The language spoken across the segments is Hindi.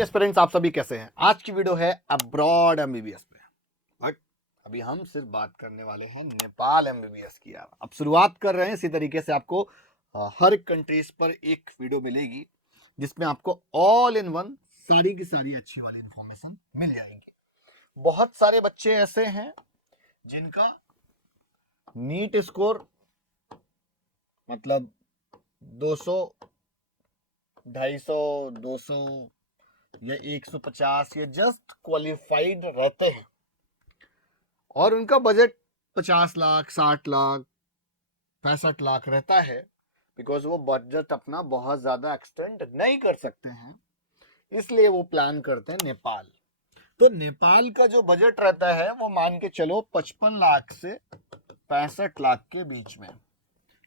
नीट एस्पिरेंट्स, आप सभी कैसे हैं? आज की वीडियो है अब्रॉड एमबीबीएस पे, बट अभी हम सिर्फ बात करने वाले हैं नेपाल एमबीबीएस की। यार अब शुरुआत कर रहे हैं। इसी तरीके से आपको हर कंट्रीज पर एक वीडियो मिलेगी जिसमें आपको ऑल इन वन सारी की सारी अच्छी वाली इंफॉर्मेशन मिल जाएगी। बहुत सारे बच्चे ऐसे हैं जिनका नीट स्कोर मतलब 200, 250, 200 या 150 या जस्ट क्वालिफाइड रहते हैं और उनका बजट 50 लाख, 60 लाख, 65 लाख रहता है, बिकॉज वो बजट अपना बहुत ज्यादा एक्सटेंड नहीं कर सकते हैं, इसलिए वो प्लान करते हैं नेपाल। तो नेपाल का जो बजट रहता है वो मान के चलो 55 लाख से 65 लाख के बीच में,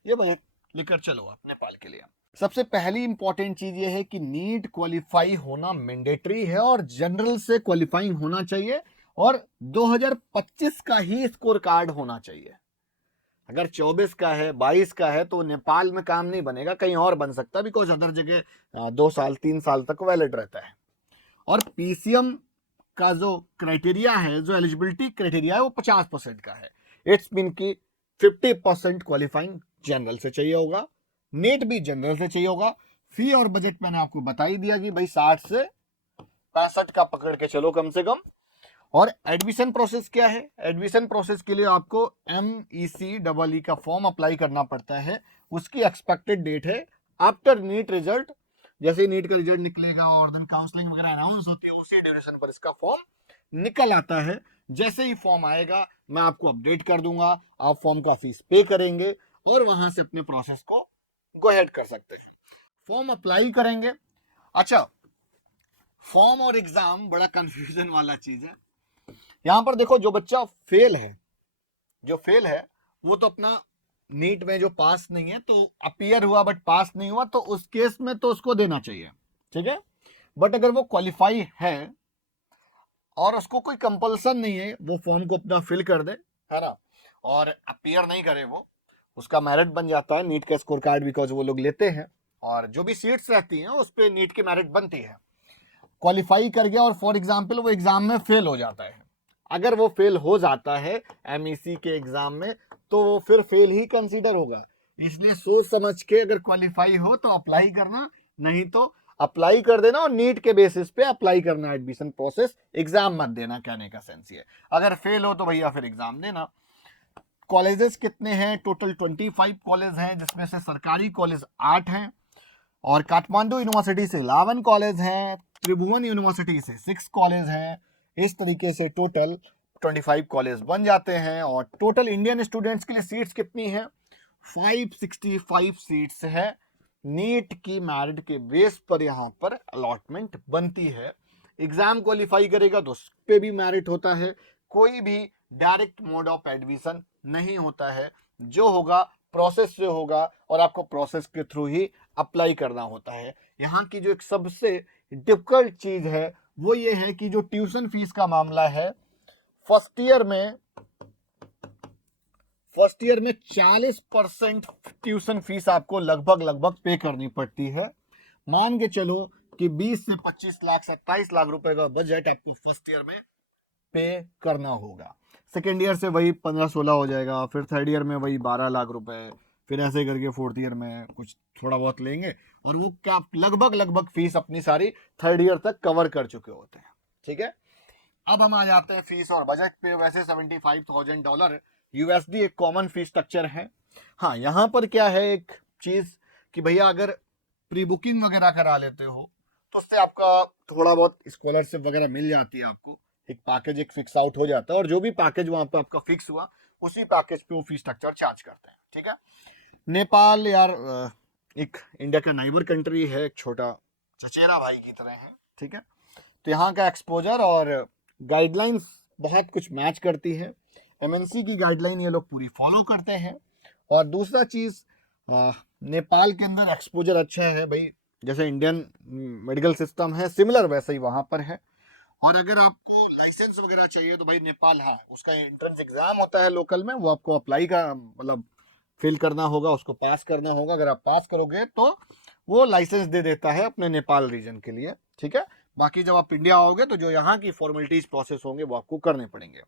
ये बजट लेकर चलो आप नेपाल के लिए। सबसे पहली इंपॉर्टेंट चीज ये है कि नीट क्वालिफाई होना मैंडेटरी है और जनरल से क्वालिफाइंग होना चाहिए और 2025 का ही स्कोर कार्ड होना चाहिए। अगर 24 का है, 22 का है तो नेपाल में काम नहीं बनेगा, कहीं और बन सकता है, बिकॉज अदर जगह 2 साल 3 साल तक वैलिड रहता है। और पीसीएम का जो क्राइटेरिया है, जो एलिजिबिलिटी क्राइटेरिया है, वो 50% का है। इट्स मीन की 50% क्वालिफाइंग जनरल से चाहिए होगा, नीट भी जनरल से चाहिए होगा। फी और बजट मैंने आपको बता ही दिया कि भाई 60 से 65 का पकड़ के चलो कम से कम। और एडमिशन प्रोसेस क्या है? एडमिशन प्रोसेस के लिए आपको MECEE का फॉर्म अप्लाई करना पड़ता है। उसकी एक्सपेक्टेड डेट है आफ्टर नीट रिजल्ट। जैसे नीट का रिजल्ट निकलेगा और देन काउंसलिंग वगैरह अनाउंस होती है, उसी ड्यूरेशन पर इसका फॉर्म निकल आता है। जैसे ही फॉर्म आएगा मैं आपको अपडेट कर दूंगा, आप फॉर्म का फीस पे करेंगे और वहां से अपने प्रोसेस को गो अहेड कर सकते हैं। फॉर्म अप्लाई करेंगे। अच्छा, फॉर्म और एग्जाम बड़ा कंफ्यूजन वाला चीज है। यहां पर देखो, जो बच्चा फेल है वो तो अपना नीट में जो पास नहीं है, तो अपीयर हुआ बट पास नहीं हुआ, तो उस केस में तो उसको देना चाहिए, ठीक है। बट अगर वो क्वालिफाई है और उसको कोई कंपल्सन नहीं है, वो फॉर्म को अपना फिल कर दे, है ना, और अपीयर नहीं करे, वो उसका मेरिट बन जाता है नीट का स्कोर कार्ड, बिकॉज वो लोग लेते हैं और जो भी सीट्स रहती हैं उस पर नीट की मेरिट बनती है। क्वालिफाई कर गया और फॉर एग्जाम्पल वो एग्जाम में फेल हो जाता है। अगर वो फेल हो जाता है MEC के एग्जाम में, तो वो फिर फेल ही कंसीडर होगा। इसलिए सोच समझ के अगर क्वालिफाई हो तो अप्लाई करना, नहीं तो अप्लाई कर देना और नीट के बेसिस पे अप्लाई करना एडमिशन प्रोसेस, एग्जाम मत देना, कहने का सेंस ये। अगर फेल हो तो भैया फिर एग्जाम देना। कॉलेजेस कितने हैं? टोटल 25 कॉलेज हैं, जिसमें से सरकारी कॉलेज 8 हैं और काठमांडू यूनिवर्सिटी से 11 कॉलेज हैं, त्रिभुवन यूनिवर्सिटी से 6 कॉलेज हैं। इस तरीके से टोटल 25 कॉलेज बन जाते हैं। और टोटल इंडियन स्टूडेंट्स के लिए सीट्स कितनी है? 565 सीट्स है। नीट की मेरिट के बेस पर यहाँ पर अलॉटमेंट बनती है। एग्जाम क्वालिफाई करेगा तो उस पे भी मेरिट होता है। कोई भी डायरेक्ट मोड ऑफ एडमिशन नहीं होता है, जो होगा प्रोसेस से होगा और आपको प्रोसेस के थ्रू ही अप्लाई करना होता है। यहाँ की जो एक सबसे डिफिकल्ट चीज है वो ये है कि जो ट्यूशन फीस का मामला है, फर्स्ट ईयर में 40% ट्यूशन फीस आपको लगभग पे करनी पड़ती है। मान के चलो कि 20 से 25 लाख, 27 लाख रुपए का बजट आपको फर्स्ट ईयर में पे करना होगा। सेकेंड ईयर से वही 15-16 हो जाएगा, फिर थर्ड ईयर में वही 12 लाख रुपए, फिर ऐसे करके फोर्थ ईयर में कुछ थोड़ा बहुत लेंगे और वो क्या लगभग फीस अपनी सारी थर्ड ईयर तक कवर कर चुके होते हैं, ठीक है। अब हम आ जाते हैं फीस और बजट पे। वैसे $75,000 USD एक कॉमन फीस स्ट्रक्चर है। हाँ, यहाँ पर क्या है एक चीज कि भैया अगर प्री बुकिंग वगैरह करा लेते हो तो उससे आपका थोड़ा बहुत स्कॉलरशिप वगैरह मिल जाती है, आपको एक पैकेज एक फिक्स आउट हो जाता है और जो भी पैकेज वहां पे आपका फिक्स हुआ उसी पैकेज पे वो फीस स्ट्रक्चर चार्ज करते हैं, ठीक है। नेपाल यार एक इंडिया का नाइबर कंट्री है, एक छोटा चचेरा भाई की तरह है, ठीक है। तो यहाँ का एक्सपोजर और गाइडलाइंस बहुत कुछ मैच करती है। MNC की गाइडलाइन ये लोग पूरी फॉलो करते हैं। और दूसरा चीज, नेपाल के अंदर एक्सपोजर अच्छा है भाई, जैसे इंडियन मेडिकल सिस्टम है सिमिलर वैसे ही वहां पर है। और अगर आपको लाइसेंस वगैरह चाहिए तो भाई नेपाल, हाँ, उसका एंट्रेंस एग्जाम होता है लोकल में, वो आपको अप्लाई का मतलब फिल करना होगा, उसको पास करना होगा। अगर आप पास करोगे तो वो लाइसेंस दे देता है अपने नेपाल रीजन के लिए, ठीक है। बाकी जब आप इंडिया आओगे तो जो यहाँ की फॉर्मेलिटीज प्रोसेस होंगे वो आपको करने पड़ेंगे।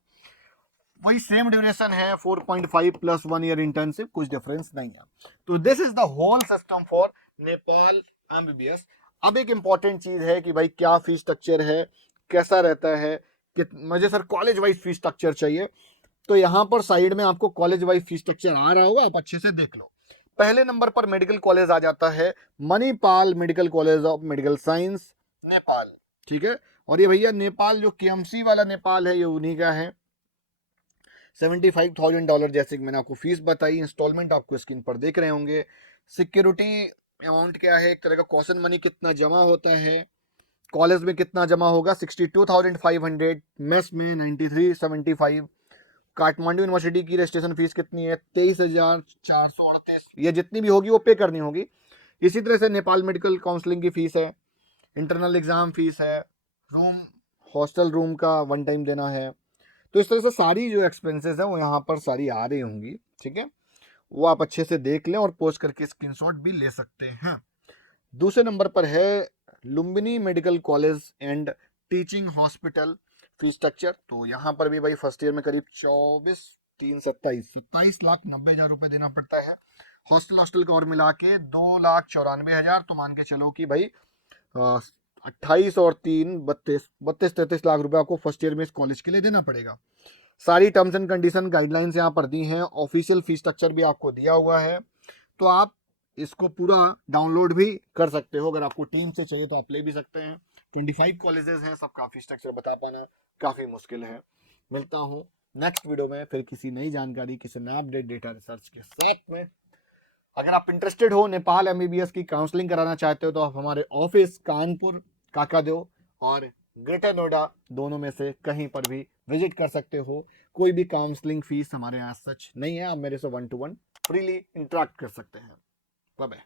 वही सेम ड्यूरेशन है 4.5 प्लस 1 ईयर इंटर्नशिप, कुछ डिफरेंस नहीं है। तो this is the whole system for Nepal MBBS. अब एक इंपॉर्टेंट चीज है कि भाई क्या फीस स्ट्रक्चर है, कैसा रहता है, मुझे sir college wise fees structure चाहिए। तो यहाँ पर साइड में आपको कॉलेज वाइज फीस स्ट्रक्चर आ रहा होगा, आप अच्छे से देख लो। पहले नंबर पर मेडिकल कॉलेज आ जाता है, Manipal medical college of medical science Nepal, ठीक है। और ये भैया नेपाल जो केएमसी वाला नेपाल है ये उन्हीं का है। $75,000 जैसे कि मैंने आपको फीस बताई, इंस्टॉलमेंट आपको स्क्रीन पर देख रहे होंगे। सिक्योरिटी अमाउंट क्या है, एक तरह का कॉशन मनी कितना जमा होता है, कॉलेज में कितना जमा होगा 62,500, मेस में 9375, काठमांडू यूनिवर्सिटी की रजिस्ट्रेशन फीस कितनी है 23,438, ये जितनी भी होगी वो पे करनी होगी। इसी तरह से नेपाल मेडिकल काउंसलिंग की फीस है, इंटरनल एग्जाम फीस है, रूम हॉस्टल रूम का वन टाइम देना है। तो इस तरह से सारी जो एक्सपेंसेस है वो यहाँ पर सारी आ रही होंगी, ठीक है। वो आप अच्छे से देख लें और पोस्ट करके स्क्रीनशॉट भी ले सकते हैं। दूसरे नंबर पर है Lumbini medical college and teaching hospital fees structure. तो यहाँ पर भी भाई फर्स्ट ईयर में करीब 27,327,90,000 रुपए देना पड़ता है। हॉस्टल का और मिला के 2,94,000, तो मान के चलो कि भाई 28 और 3 32 लाख रुपए आपको फर्स्ट ईयर में इस कॉलेज के लिए देना पड़ेगा। सारी टर्म्स एंड कंडीशन गाइडलाइंस यहाँ पर दी हैं, ऑफिशियल फीस स्ट्रक्चर भी आपको दिया हुआ है। तो आप इसको पूरा डाउनलोड भी कर सकते हो, अगर आपको टीम से चाहिए तो आप ले भी सकते हैं। 25 कॉलेजेस हैं, सबका फीस स्ट्रक्चर बता पाना काफ़ी मुश्किल है। मिलता हूँ नेक्स्ट वीडियो में फिर किसी नई जानकारी, किसी नया अपडेट डेटा रिसर्च के साथ में। अगर आप इंटरेस्टेड हो नेपाल एमबीबीएस की काउंसलिंग कराना चाहते हो तो आप हमारे ऑफिस कानपुर, काकादेव और ग्रेटर नोएडा दोनों में से कहीं पर भी विजिट कर सकते हो। कोई भी काउंसलिंग फीस हमारे यहाँ सच नहीं है, आप मेरे से 1-to-1 फ्रीली इंटरेक्ट कर सकते हैं। Bye bye.